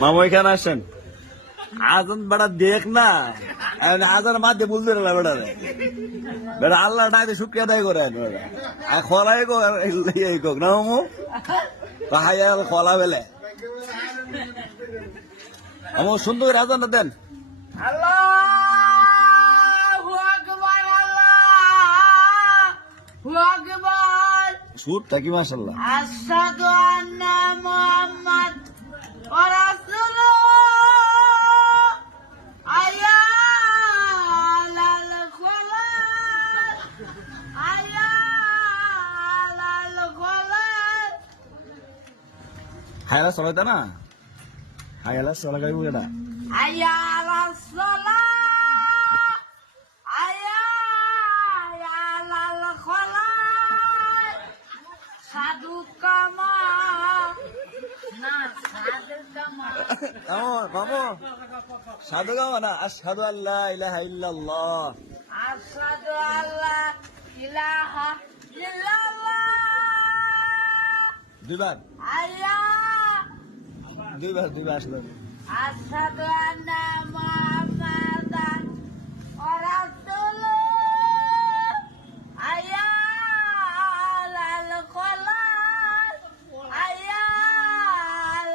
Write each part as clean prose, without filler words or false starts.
মামু এখানে আসেন আজন বেড়া দেখ না আজার মাঝে বলতে না বেড়া বেড়া আল্লাহ ডাকে শুক্রিয়া দায় করে খলাই কোক না মামু হাই খলা বেলে মামু সুন্দর আজান দেন সুরটা কি মাশাআল্লাহ আশহাদু আন্না মুহাম্মাদ ওয়া রাসূলুহু আয়া লাল খলাত আয়া লাল খলাত হায়লা সলাইতা না হায়লা সলা গাইবো এটা আয়া রাসূলা আয়া লাল খলাত সাধু কামা না সাধু কামা মামু সাধু গাওয়া না আশহাদু আল্লা ইলাহা ইল্লাল্লাহ আশহাদু আল্লা ইলাহা ইল্লাল্লাহ দুইবার আয়া দুইবার আসলো আশহাদু আন্না মুহাম্মাদান ওয়া রাসূলুহু আয়া লাল খলাত আয়া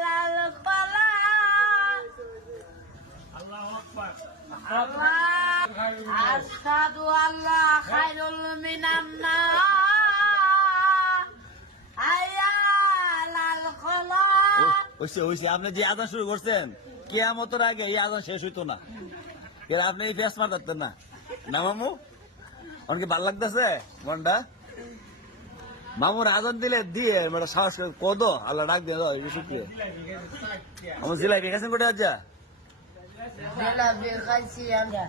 লাল খলাত আল্লাহু আকবার আশহাদু আল্লা খায়রুল মিনান নাস আয়া লাল খলাত হইছে আপনি যে আজান শুরু করছেন কিয়ামতের আগে এই আজান শেষ হইতো না আপনি এই ফেস মারতেন না না মামু অনেকে ভাল লাগতেছে মনটা মামুর আজান দিলে দিয়ে মানে সাহস করে কদ আল্লাহ ডাক দিয়ে শুকিয়ে আমার জিলাপি গেছেন কোটে আজ জিলাপি খাইছি আমরা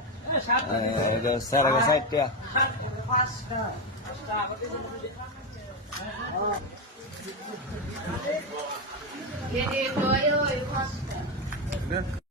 স্যার সাইডটা পাঁচটা Jadi, doy, paska.